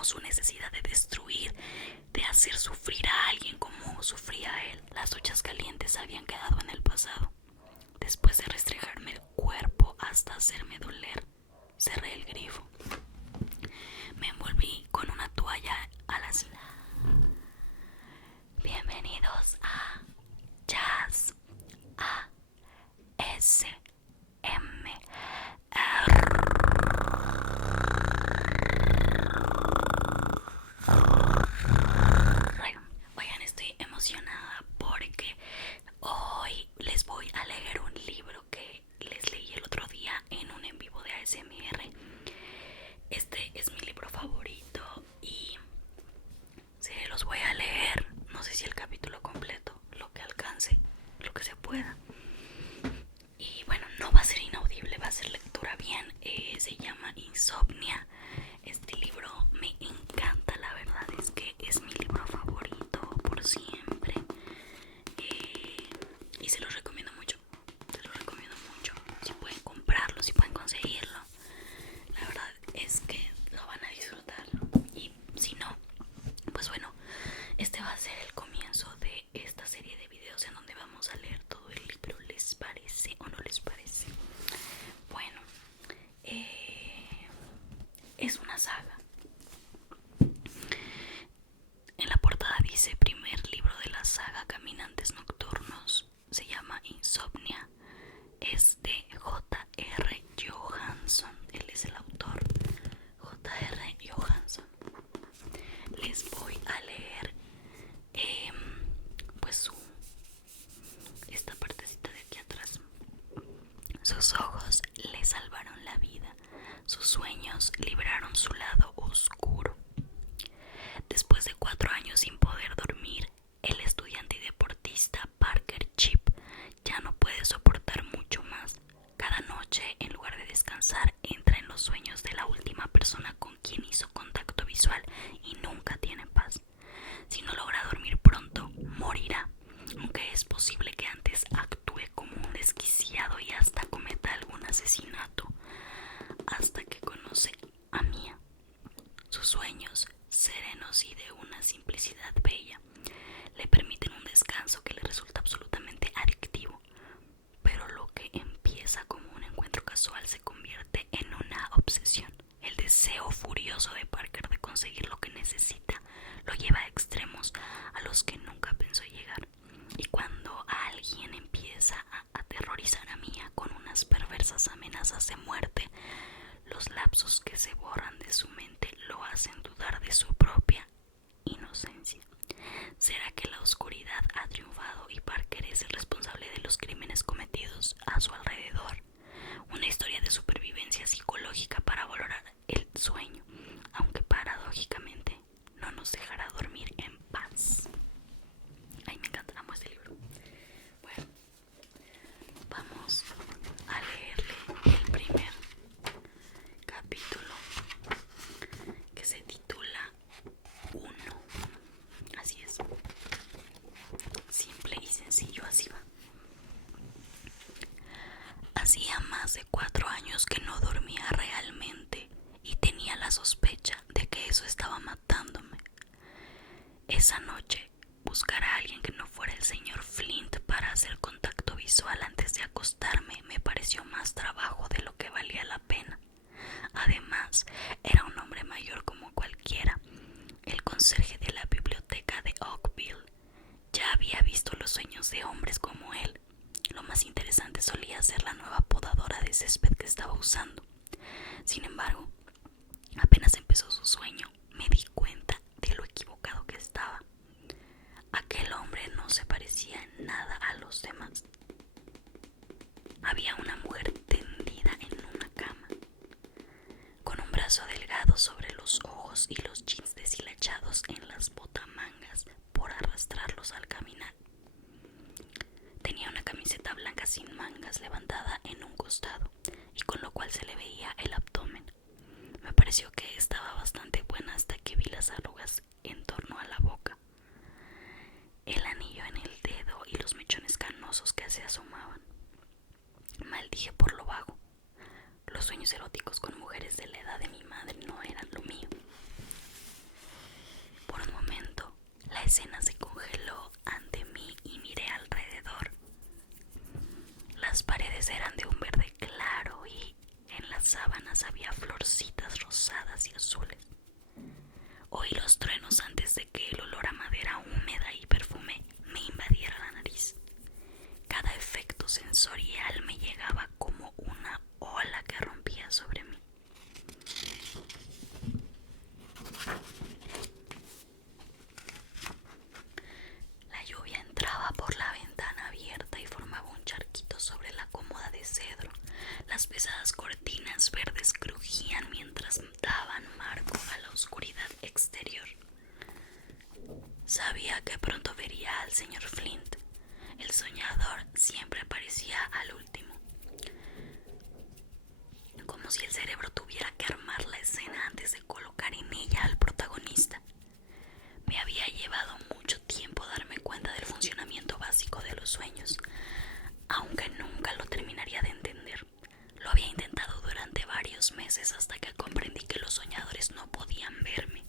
como su necesidad de destruir, de hacer sufrir a alguien como sufría él. Las duchas calientes habían quedado en el pasado. Después de restregarme el cuerpo hasta hacerme doler, cerré el grifo. Me envolví con una toalla a la cena. Bienvenidos a Jazz ASMR. Oigan, estoy emocionada porque hoy les voy a leer un libro que les leí el otro día en un en vivo de ASMR. Este es mi libro favorito y se los voy a leer. No sé si el capítulo completo, lo que alcance, lo que se pueda. Y bueno, no va a ser inaudible, va a ser lectura bien. Se llama Insomnia. Este libro me encanta, la verdad es que es mi libro favorito por siempre. Y se los recomiendo mucho. Se los recomiendo mucho. Si pueden comprarlo, si pueden conseguirlo, la verdad es que lo van a disfrutar. Y si no, pues bueno, este va a ser el comienzo de esta serie de videos en donde vamos a leer todo el libro. ¿Les parece o no les parece? Bueno, es una saga. En la portada dice primer libro de la saga Caminantes Nocturnos. Se llama Insomnia. Es de J.R. Johansson. Él es el autor. J.R. Johansson. Les voy a leer pues esta partecita de aquí atrás. Sus ojos le salvaron la vida. Sus sueños libraron su lado oscuro. Después de 4 años sin poder dormir, el estudiante y deportista Parker Chip ya no puede soportar mucho más. Cada noche, en lugar de descansar, entra en los sueños de la última persona con quien hizo contacto visual y nunca tiene paz. Si no logra dormir pronto, morirá, aunque es posible que antes actúe como un desquiciado y hasta cometa algún asesinato, hasta que conoce a Mia. Sus sueños, serenos y de una simplicidad bella, le permiten un descanso que le resulta absolutamente adictivo, pero lo que empieza como un encuentro casual se convierte en una obsesión. El deseo furioso de Parker de conseguir lo que necesita lo lleva a extremos a los que nunca pensó llegar. Y cuando alguien empieza a aterrorizar a Mia con unas perversas amenazas de muerte, los lapsos que se borran de su mente lo hacen dudar de su propia inocencia. ¿Será que la oscuridad ha triunfado y Parker es el responsable de los crímenes cometidos a su alrededor? Una historia de supervivencia psicológica para valorar el sueño, aunque paradójicamente no nos dejará dormir en paz. Ay, me encanta, amo este libro. Bueno, vamos a leerle el primer capítulo, que se titula 1. Así es, simple y sencillo, así va. Hacía más de 4 años que no dormía realmente y tenía la sospecha de que eso estaba matándome. Esa noche, buscar a alguien que no fuera el señor Flint para hacer contacto visual antes de acostarme me pareció más trabajo de lo que valía la pena. Además, era un hombre mayor como cualquiera, el conserje de la biblioteca de Oakville. Ya había visto los sueños de hombres como él. Lo más interesante solía ser la nueva podadora de césped que estaba usando. Sin embargo, apenas empezó su sueño, me di cuenta de lo equivocado que estaba. Aquel hombre no se parecía en nada a los demás. Había una mujer tendida en una cama, con un brazo delgado sobre los ojos y los jeans deshilachados en las botamangas por arrastrarlos al caminar. Tenía una camiseta blanca sin mangas levantada en un costado y con lo cual se le veía el abdomen. Me pareció que esta escena se congeló ante mí y miré alrededor. Las paredes eran de un verde claro y en las sábanas había florcitas rosadas y azules. Oí los truenos antes de que el olor a madera húmeda y perfume me invadiera la nariz. Cada efecto sensorial me llegaba como una ola que rompía sobre mí. La lluvia entraba por la ventana abierta y formaba un charquito sobre la cómoda de cedro. Las pesadas cortinas verdes crujían mientras daban marco a la oscuridad exterior. Sabía que pronto vería al señor Flint. El soñador siempre aparecía al último, como si el cerebro tuviera que armar la escena antes de colocar en ella al protagonista. Me había llevado mucho tiempo darme cuenta del funcionamiento básico de los sueños, aunque nunca lo terminaría de entender. Lo había intentado durante varios meses hasta que comprendí que los soñadores no podían verme.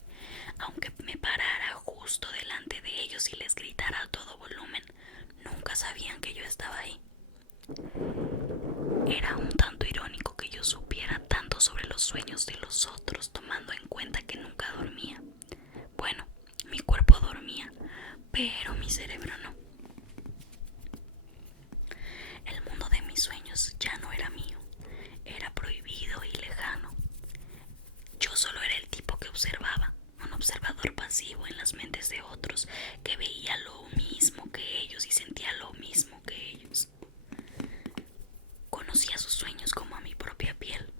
Aunque me parara justo delante de ellos y les gritara a todo volumen, nunca sabían que yo estaba ahí. Era un tanto irónico que yo supiera tanto sobre los sueños de los otros, tomando en cuenta que nunca dormía. Bueno, mi cuerpo dormía, pero mi cerebro no. El mundo de mis sueños ya no era mío, era prohibido y lejano. Yo solo era el tipo que observaba, un observador pasivo en las mentes de otros, que veía lo mismo que ellos y sentía lo mismo que ellos. Conocía sus sueños como a mi propia piel.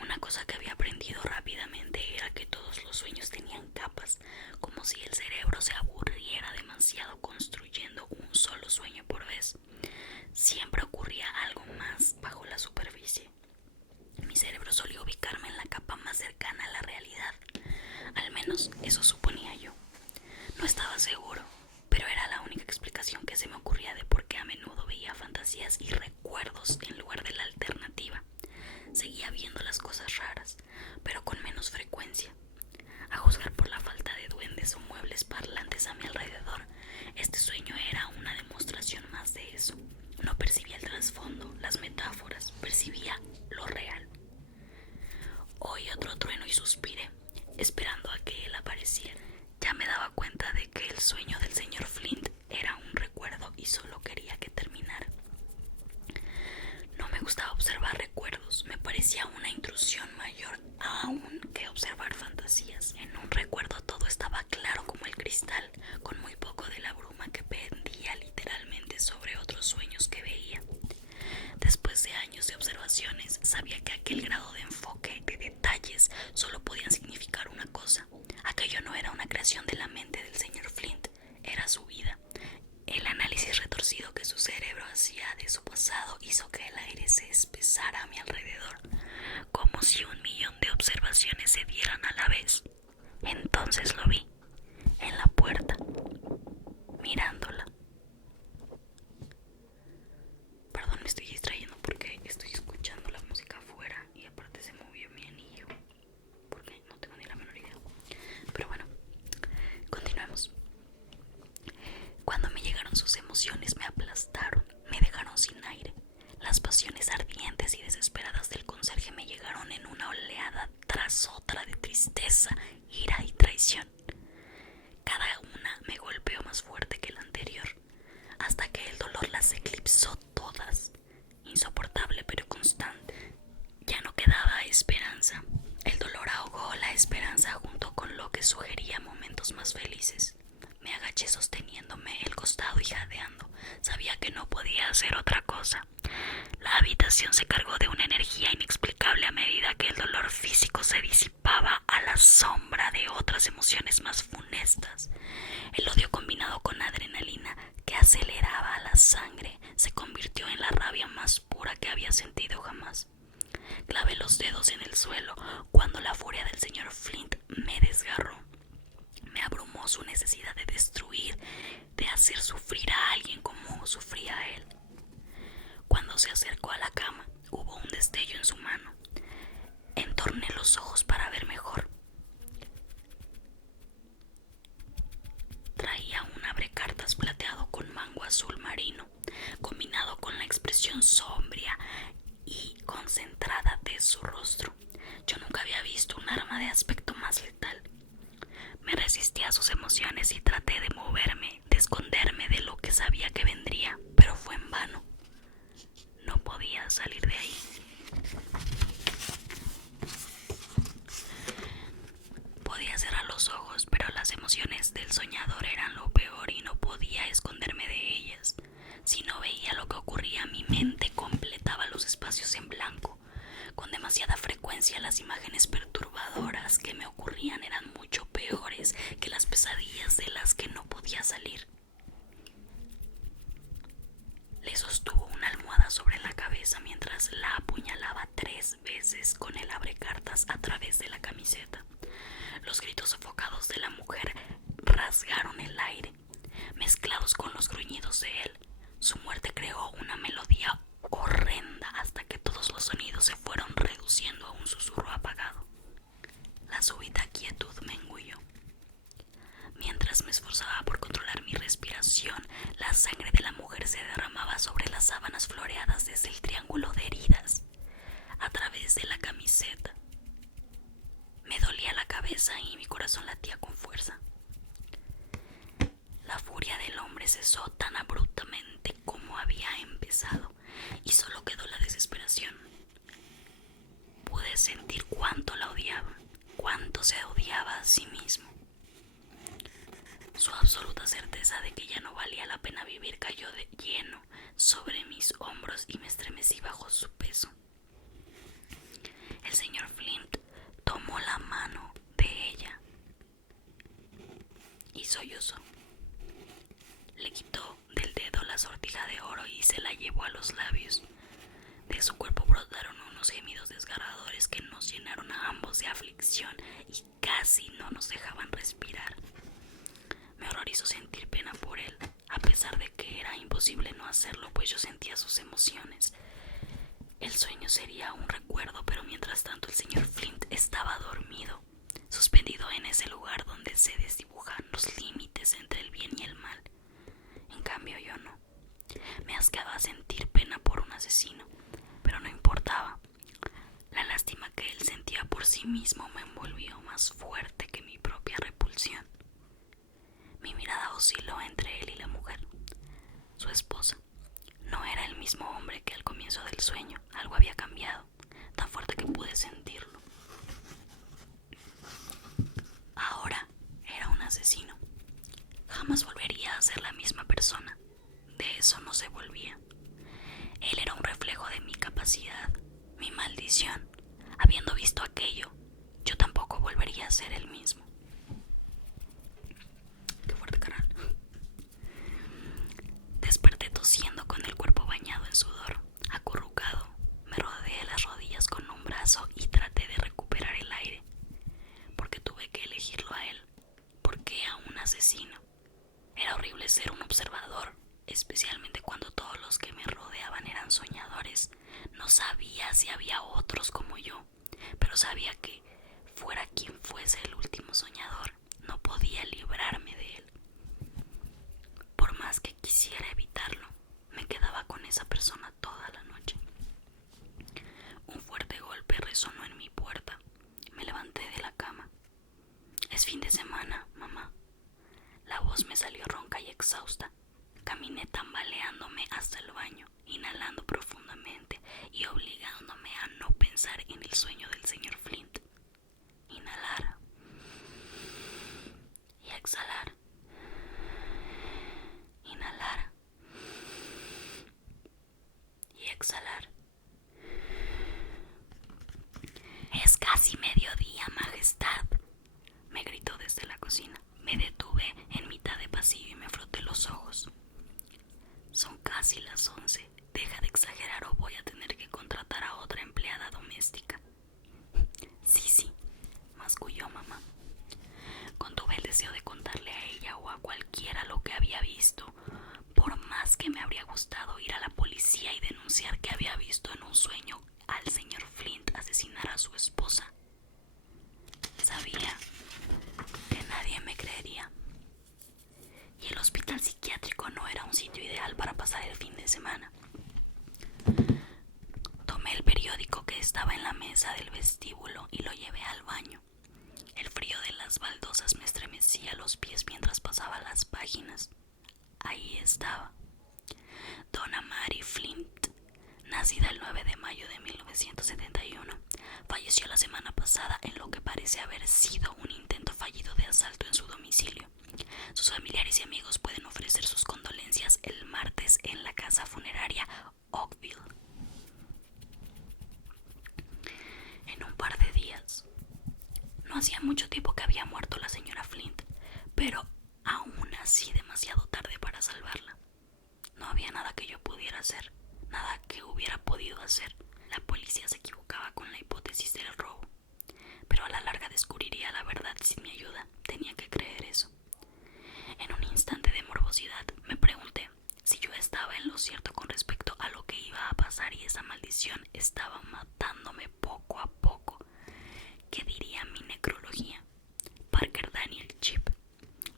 Una cosa que había aprendido rápidamente era que todos los sueños tenían capas, como si el cerebro se aburriera demasiado construyendo un solo sueño por vez. Siempre ocurría algo más bajo la superficie. Mi cerebro solía ubicarme en la capa más cercana a la realidad. Al menos eso suponía yo. No estaba seguro, pero era la única explicación que se me ocurría de por qué a menudo veía fantasías y recuerdos en lugar de la alternativa. Seguía viendo las cosas raras, pero con menos frecuencia. A juzgar por la falta de duendes o muebles parlantes a mi alrededor, este sueño era una demostración más de eso. No percibía el trasfondo, las metáforas, percibía lo real. Oí otro trueno y suspiré, esperando a que él apareciera. Ya me daba cuenta de que el sueño del señor Flint era un recuerdo y solo quería que terminara. No me gustaba observar recuerdos, me parecía una intrusión mayor aún que observar fantasías. En un recuerdo todo estaba claro como el cristal, con muy poco de la bruma que pendía literalmente sobre otros sueños que veía. Después de años de observaciones, sabía que aquel grado de enfoque, de detalles, solo podían significar una cosa. Aquello no era una creación de la mente del señor Flint, era su vida. El análisis retorcido que su cerebro hacía de su pasado hizo que el aire se espesara a mi alrededor, como si 1.000.000 de observaciones se dieran a la vez. Entonces lo vi, en la puerta, mirándola. Perdón, me estoy distrayendo porque estoy escuchando la música afuera y aparte se movió mi anillo, porque no tengo ni la menor idea. Pero bueno, continuemos. Cuando me llegaron sus emociones me aplastaron, me dejaron sin aire. Las pasiones ardientes y desesperadas del conserje me llegaron en una oleada tras otra de tristeza, ira y traición. Cada una me golpeó más fuerte que la anterior, hasta que el dolor las eclipsó todas. Insoportable pero constante. Ya no quedaba esperanza. El dolor ahogó la esperanza junto con lo que sugería momentos más felices. Me agaché sosteniéndome el costado y jadeando. Sabía que no podía hacer otra cosa. La habitación se cargó de una energía inexplicable a medida que el dolor físico se disipaba a la sombra de otras emociones más funestas. El odio combinado con adrenalina que aceleraba la sangre se convirtió en la rabia más pura que había sentido jamás. Clavé los dedos en el suelo cuando la furia del señor Flint me desgarró. Me abrumó su necesidad de destruir, de hacer sufrir a alguien como sufría él. Cuando se acercó a la cama, hubo un destello en su mano. Entorné los ojos para ver mejor. aspecto más letal. Me resistí a sus emociones y traté de moverme, de esconderme de lo que sabía que vendría, pero fue en vano. No podía salir de ahí. Podía cerrar los ojos, pero las emociones del soñador eran lo peor y no podía esconderme de ellas. Si no veía lo que ocurría, mi mente completaba los espacios en blanco. Con demasiada frecuencia las imágenes perturbadoras que me ocurrían eran mucho peores que las pesadillas de las que no podía salir. Le sostuvo una almohada sobre la cabeza mientras la apuñalaba 3 veces con el abrecartas a través de la camiseta. Los gritos sofocados de la mujer rasgaron el aire, mezclados con los gruñidos de él. Su muerte creó una melodía horrenda hasta que todos los sonidos se fueron reduciendo a un susurro apagado. La súbita quietud me engulló. Mientras me esforzaba por controlar mi respiración, la sangre de la mujer se derramaba sobre las sábanas floreadas desde el triángulo de heridas, a través de la camiseta. Me dolía la cabeza y mi corazón latía con fuerza. La furia del hombre cesó tan abruptamente como había empezado y solo quedó la desesperación. Pude sentir cuánto la odiaba, cuánto se odiaba a sí mismo. Su absoluta certeza de que ya no valía la pena vivir cayó de lleno sobre mis hombros y me estremecí bajo su peso. El señor Flint tomó la mano de ella y sollozó. Le quitó del dedo la sortija de oro y se la llevó a los labios. De su cuerpo brotaron unos gemidos desgarradores que nos llenaron a ambos de aflicción y casi no nos dejaban respirar. Me horrorizó sentir pena por él, a pesar de que era imposible no hacerlo, pues yo sentía sus emociones. El sueño sería un recuerdo, pero mientras tanto el señor Flint estaba dormido, suspendido en ese lugar donde se desdibujan los límites entre el bien y el mal. En cambio yo no. Me asqueaba sentir pena por un asesino, pero no importaba. La lástima que él sentía por sí mismo me envolvió más fuerte que mi propia repulsión. Mi mirada osciló entre él y la mujer, su esposa. No era el mismo hombre que al comienzo del sueño. Algo había cambiado, tan fuerte que pude sentirlo. Ahora era un asesino. Jamás volvería a ser la misma persona. De eso no se volvía. Él era un reflejo de mi capacidad, mi maldición. Habiendo visto aquello, yo tampoco volvería a ser el mismo. Qué fuerte, caral. Desperté tosiendo con el cuerpo bañado en sudor. Acurrucado, me rodeé las rodillas con un brazo y traté de recuperar el aire. Porque tuve que elegirlo a él. ¿Por qué a un asesino? Era horrible ser un observador, especialmente cuando todos los que me rodeaban eran soñadores. No sabía si había otros como yo, pero sabía que, fuera quien fuese el último soñador, no podía librarme de él. Por más que quisiera evitarlo, me quedaba con esa persona toda la noche. Un fuerte golpe resonó en mi puerta. Me levanté de la cama. «Es fin de semana, mamá». La voz me salió ronca y exhausta. Caminé tambaleándome hasta el baño, inhalando profundamente y obligándome a no pensar en el sueño del señor Flint. Inhalar y exhalar. Inhalar y exhalar. «Es casi mediodía, majestad», me gritó desde la cocina. Me detuve en mitad de pasillo y me froté los ojos. «Son casi las 11. Deja de exagerar o voy a tener que contratar a otra empleada doméstica». Sí, masculló mamá. Contuve el deseo de contarle a ella o a cualquiera lo que había visto, por más que me habría gustado ir a la policía y denunciar que había visto en un sueño al señor Flint asesinar a su esposa. Sabía que nadie me creería. Y el hospital psiquiátrico no era un sitio ideal para pasar el fin de semana. Tomé el periódico que estaba en la mesa del vestíbulo y lo llevé al baño. estremecía los pies mientras pasaba las páginas. Ahí estaba. Donna Mary Flint, nacida el 9 de mayo de 1971, falleció la semana pasada en lo que parece haber sido un intento fallido de asalto en su domicilio. Sus familiares y amigos pueden ofrecer sus condolencias el martes en la casa funeraria Oakville. En un par de días. No hacía mucho tiempo que había muerto la señora Flint, pero aún así demasiado tarde para salvarla. No había nada que yo pudiera hacer, nada que hubiera podido hacer. La policía se equivocaba con la hipótesis del robo, pero a la larga descubriría la verdad sin mi ayuda. Tenía que creer eso. En un instante de morbosidad me pregunté si yo estaba en lo cierto con respecto a lo que iba a pasar y esa maldición estaba matándome poco a poco. ¿Qué diría mi necrología? Parker Daniel Chip,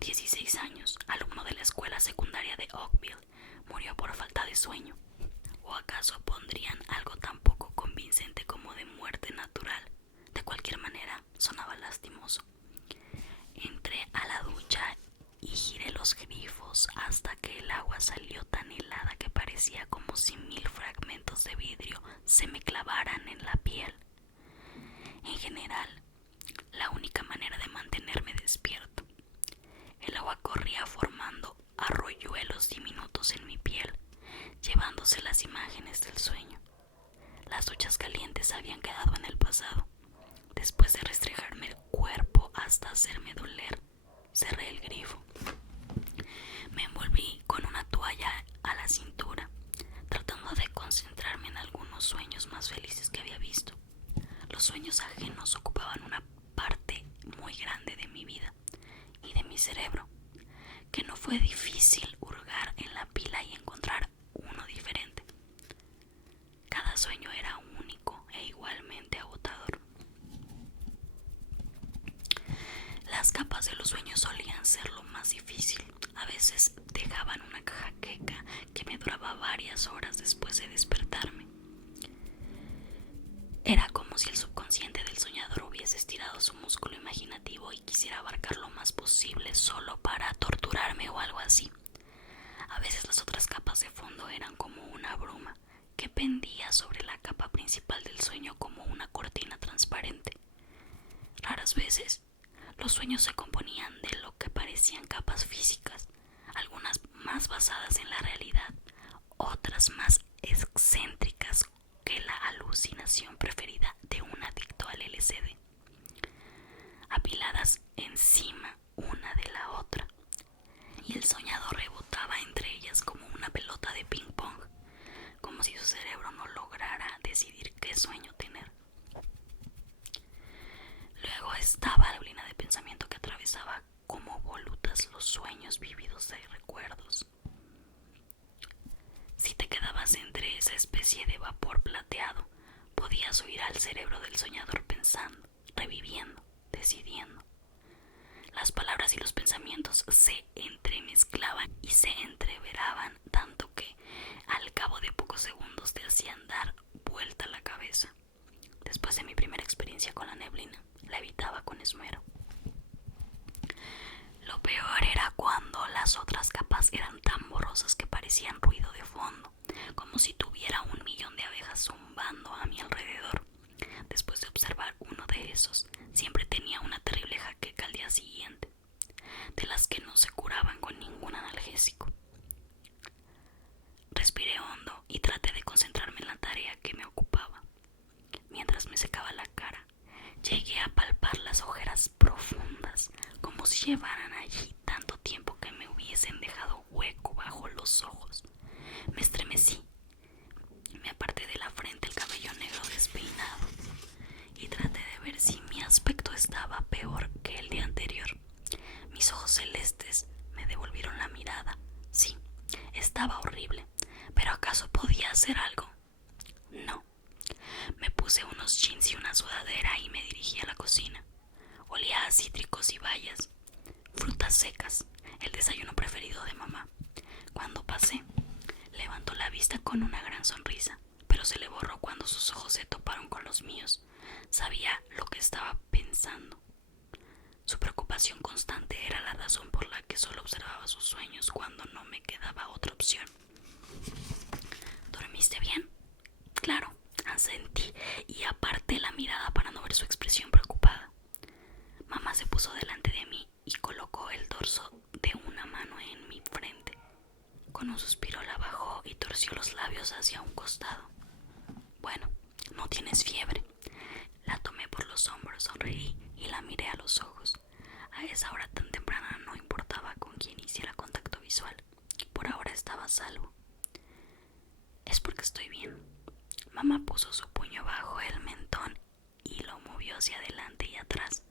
16 años, alumno de la escuela secundaria de Oakville, murió por falta de sueño. ¿O acaso pondrían algo tan poco convincente como de muerte natural? De cualquier manera, sonaba lastimoso. Entré a la ducha y giré los grifos hasta que el agua salió tan helada que parecía como si 1000 fragmentos de vidrio se me clavaran en la piel. En general, la única manera de mantenerme despierto. El agua corría formando arroyuelos diminutos en mi piel, llevándose las imágenes del sueño. Las duchas calientes habían quedado en el pasado. Después de restregarme el cuerpo hasta hacerme doler, cerré el grifo. Me envolví con una toalla a la cintura, tratando de concentrarme en algunos sueños más felices que había visto. Los sueños ajenos ocupaban una parte muy grande de mi vida y de mi cerebro, que no fue difícil hurgar en la pila y encontrar uno diferente. Cada sueño era único e igualmente agotador. Las capas de los sueños solían ser lo más difícil. A veces dejaban una jaqueca que me duraba varias horas después de despertarme. Era como si el subconsciente del soñador hubiese estirado su músculo imaginativo y quisiera abarcar lo más posible solo para torturarme o algo así. A veces las otras capas de fondo eran como una bruma que pendía sobre la capa principal del sueño como una cortina transparente. Raras veces los sueños se componían de lo que parecían capas físicas, algunas más basadas en la realidad, otras más excéntricas que la alucinación preferida de un adicto al LSD, apiladas encima una de la otra, y el soñador rebotaba entre ellas como una pelota de ping pong, como si su cerebro no lograra decidir qué sueño tener. Luego estaba la neblina de pensamiento que atravesaba como volutas los sueños vívidos de recuerdos. Si te quedabas entre esa especie de vapor plateado, podías oír al cerebro del soñador pensando, reviviendo, decidiendo. Las palabras y los pensamientos se entremezclaban y se entreveraban tanto que al cabo de pocos segundos te hacían dar vuelta la cabeza. Después de mi primera experiencia con la neblina, la evitaba con esmero. Lo peor era cuando las otras capas eran tan borrosas que parecían ruido de fondo, como si tuviera 1.000.000 de abejas zumbando a mi alrededor. Después de observar uno de esos, siempre tenía una terrible jaqueca al día siguiente, de las que no se curaban con ningún analgésico. Respiré hondo y traté de concentrarme en la tarea que me ocupaba. Mientras me secaba la cara, llegué a palpar las ojeras profundas, como si llevaran allí tanto tiempo que me hubiesen dejado hueco bajo los ojos. Me estremecí, me aparté de la frente el cabello negro despeinado y traté de ver si mi aspecto estaba peor que el día anterior. Mis ojos celestes me devolvieron la mirada. Sí, estaba horrible, pero ¿acaso podía hacer algo? No. Me puse unos jeans y una sudadera y me dirigí a la cocina. Olía a cítricos y bayas, frutas secas, el desayuno preferido de mamá. Cuando pasé, levantó la vista con una gran sonrisa, pero se le borró cuando sus ojos se toparon con los míos. Sabía lo que estaba pensando. Su preocupación observación constante era la razón por la que solo observaba sus sueños cuando no me quedaba otra opción. ¿Dormiste bien? Claro, asentí y aparté la mirada para no ver su expresión preocupada. Mamá se puso delante de mí y colocó el dorso de una mano en mi frente. Con un suspiro la bajó y torció los labios hacia un costado. Bueno, no tienes fiebre. La tomé por los hombros, sonreí y la miré a los ojos. A esa hora tan temprana no importaba con quién hiciera contacto visual. Por ahora estaba a salvo. Es porque estoy bien. Mamá puso su puño bajo el mentón y lo movió hacia adelante y atrás,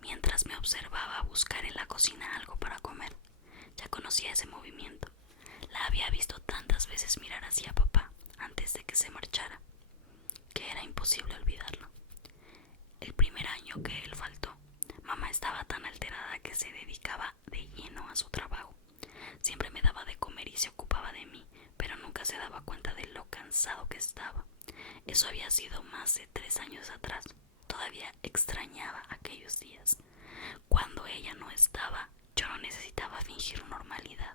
mientras me observaba buscar en la cocina algo para comer. Ya conocía ese movimiento. La había visto tantas veces mirar hacia papá antes de que se marchara, que era imposible olvidarlo. El primer año que él faltó, mamá estaba tan alterada que se dedicaba de lleno a su trabajo. Siempre me daba de comer y se ocupaba de mí, pero nunca se daba cuenta de lo cansado que estaba. Eso había sido más de 3 años atrás. Todavía extrañaba aquellos días. Cuando ella no estaba, yo no necesitaba fingir normalidad.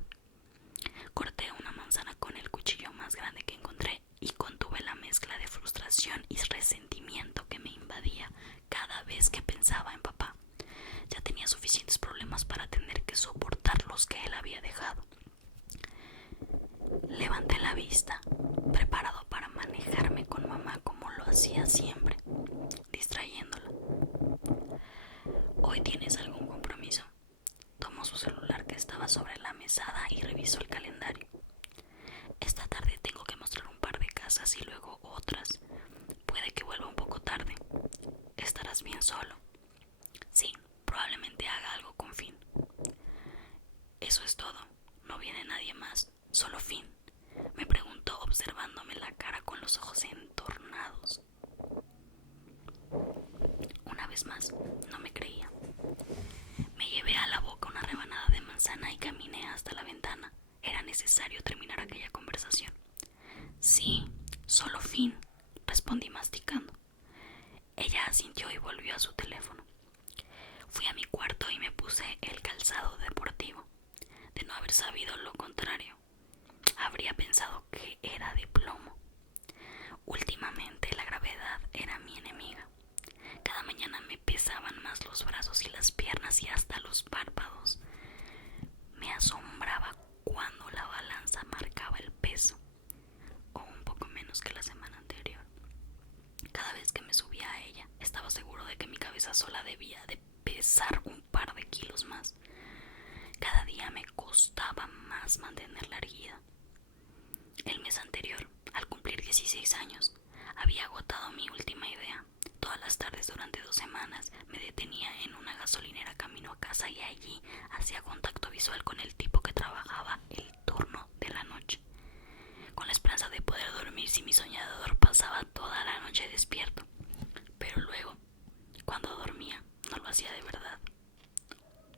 Corté una manzana con el cuchillo más grande que encontré y contuve la mezcla de frustración y resentimiento que me invadía cada vez que pensaba en papá. Ya tenía suficientes problemas para tener que soportar los que él había dejado. Levanté la vista, preparado para manejarme con mamá como lo hacía siempre, distrayéndola. ¿Hoy tienes algún compromiso? Tomó su celular que estaba sobre la mesada y revisó el calendario. Esta tarde tengo que mostrar un par de casas y luego otras. Puede que vuelva un poco tarde. ¿Estarás bien solo? Sí, probablemente haga algo con Finn. Eso es todo. No viene nadie más. Solo Finn. Me preguntó observándome la cara con los ojos entornados. Una vez más, no me creía. Me llevé a la boca una rebanada de manzana y caminé hasta la ventana. Era necesario terminar aquella conversación. Sí, solo Finn, respondí masticando. Ella asintió y volvió a su teléfono. Fui a mi cuarto y me puse el calzado deportivo. De no haber sabido lo contrario, habría pensado que era de plomo. Últimamente la gravedad era mi enemiga. Cada mañana me pesaban más los brazos y las piernas y hasta los párpados. Me asombraba cuando la balanza marcaba el peso, o un poco menos que la semana anterior. Cada vez que me subía a ella, estaba seguro de que mi cabeza sola debía de pesar un par de kilos más. Cada día me costaba más mantenerla erguida. El mes anterior, al cumplir 16 años, había agotado mi última idea. Todas las tardes durante 2 semanas me detenía en una gasolinera camino a casa y allí hacía contacto visual con el tipo que trabajaba el turno de la noche, con la esperanza de poder dormir si mi soñador pasaba toda la noche despierto. Pero luego, cuando dormía, no lo hacía de verdad.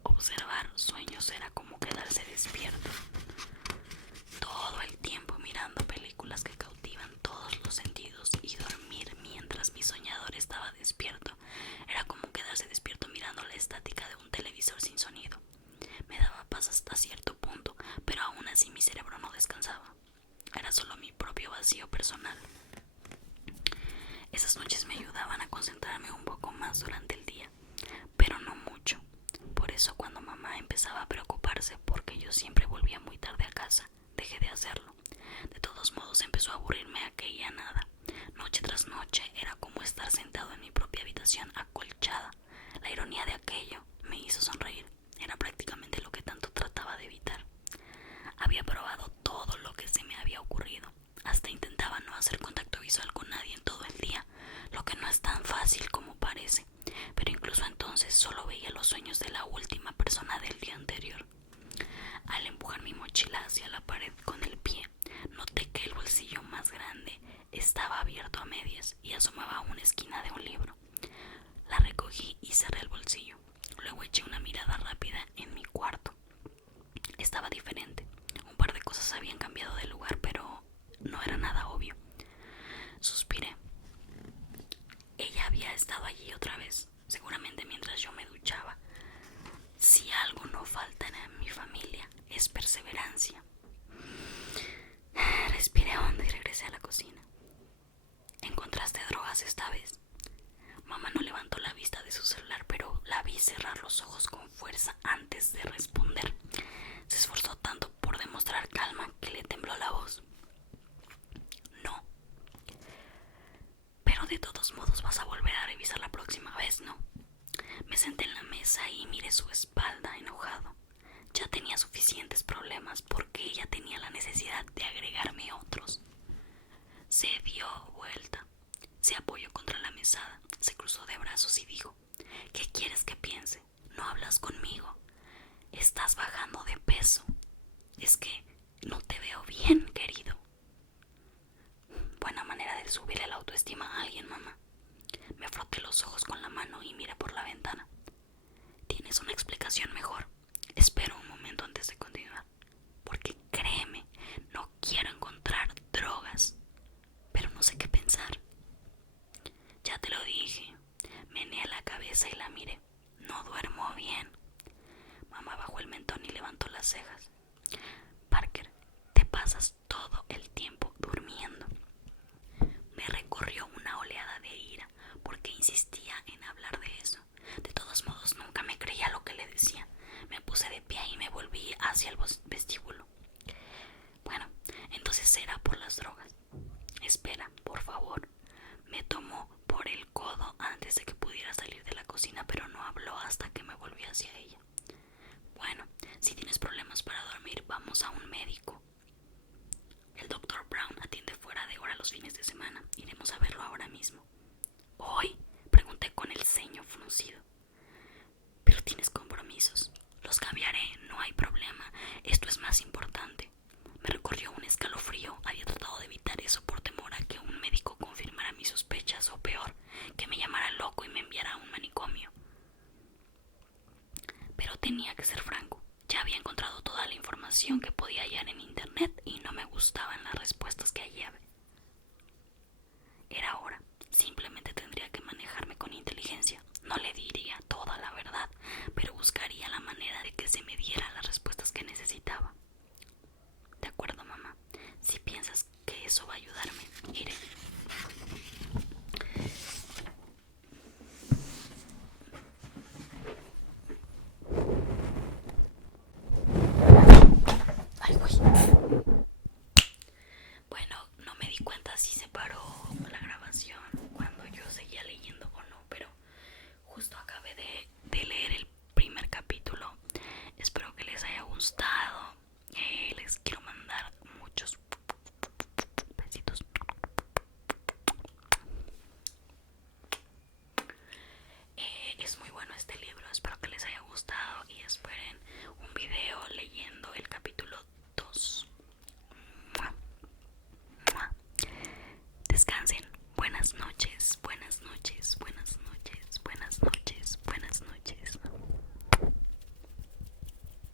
Observar sueños era como quedarse despierto todo el tiempo mirando películas que cautivan todos los sentidos, y dormir mientras mi soñador estaba despierto era como quedarse despierto mirando la estática de un televisor sin sonido. Me daba paz hasta cierto punto, pero aún así mi cerebro no descansaba. Era solo mi propio vacío personal. Esas noches me ayudaban a concentrarme un poco más durante el día, pero no mucho. Por eso cuando mamá empezaba a preocuparse porque yo siempre volvía muy tarde a casa, dejé de hacerlo. De todos modos empezó a aburrirme aquella nada. Noche tras noche era como estar sentado en mi propia habitación acolchada. La ironía de aquello me hizo sonreír. Era prácticamente lo que tanto trataba de evitar. Había probado todo lo que se me había ocurrido. Hasta intentaba no hacer contacto visual con nadie en todo el día, lo que no es tan fácil como parece. Pero incluso entonces solo veía los sueños de la última persona del día anterior. Al empujar mi mochila hacia la pared con el pie, noté que el bolsillo más grande estaba abierto a medias y asomaba a una esquina de un libro. La recogí y cerré el bolsillo. Luego eché una mirada rápida en mi cuarto. Estaba diferente. Un par de cosas habían cambiado de lugar, pero no era nada obvio. Suspiré. Ella había estado allí otra vez, seguramente mientras yo me duchaba. ansia. Respiré hondo y regresé a la cocina. ¿Encontraste drogas esta vez? Mamá no levantó la vista de su celular, pero la vi cerrar los ojos con fuerza antes de responder. Se esforzó tanto por demostrar calma que le tembló la voz. No. Pero de todos modos vas a volver a revisar la próxima vez, ¿no? Me senté en la mesa y miré su espalda enojado. Ya tenía suficientes problemas porque ella tenía la necesidad de agregarme otros. Se dio vuelta, se apoyó contra la mesada, se cruzó de brazos y dijo: ¿Qué quieres que piense? No hablas conmigo. Estás bajando de peso. Es que no te veo bien, querido. Buena manera de subirle la autoestima a alguien, mamá. Me froté los ojos con la mano y miré por la ventana. ¿Tienes una explicación mejor? Espero un momento antes de continuar, porque créeme, no quiero encontrar drogas, pero no sé qué pensar. Ya te lo dije. Meneé la cabeza y la miré. No duermo bien. Mamá bajó el mentón y levantó las cejas. Parker, te pasas todo el tiempo durmiendo. Me recorrió una oleada de ira porque insistía en hablar de eso. De todos modos, nunca me creía lo que le decía. Me puse de pie y me volví hacia el vestíbulo. Bueno, entonces era por las drogas. Espera, por favor. Me tomó por el codo antes de que pudiera salir de la cocina, pero no habló hasta que me volví hacia ella. Bueno, si tienes problemas para dormir, vamos a un médico. El doctor Brown atiende fuera de hora los fines de semana. Iremos a verlo ahora mismo. ¿Hoy? Pregunté con el ceño fruncido. Pero tienes compromisos. Los cambiaré, no hay problema. Esto es más importante. Me recorrió un escalofrío. Había tratado de evitar eso por temor a que un médico confirmara mis sospechas o peor, que me llamara loco y me enviara a un manicomio. Pero tenía que ser franco. Ya había encontrado toda la información que podía hallar en internet y no me gustaban las respuestas que hallaba. Era hora. Simplemente tendría que manejarme con inteligencia. No le diría toda la verdad, pero